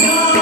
No.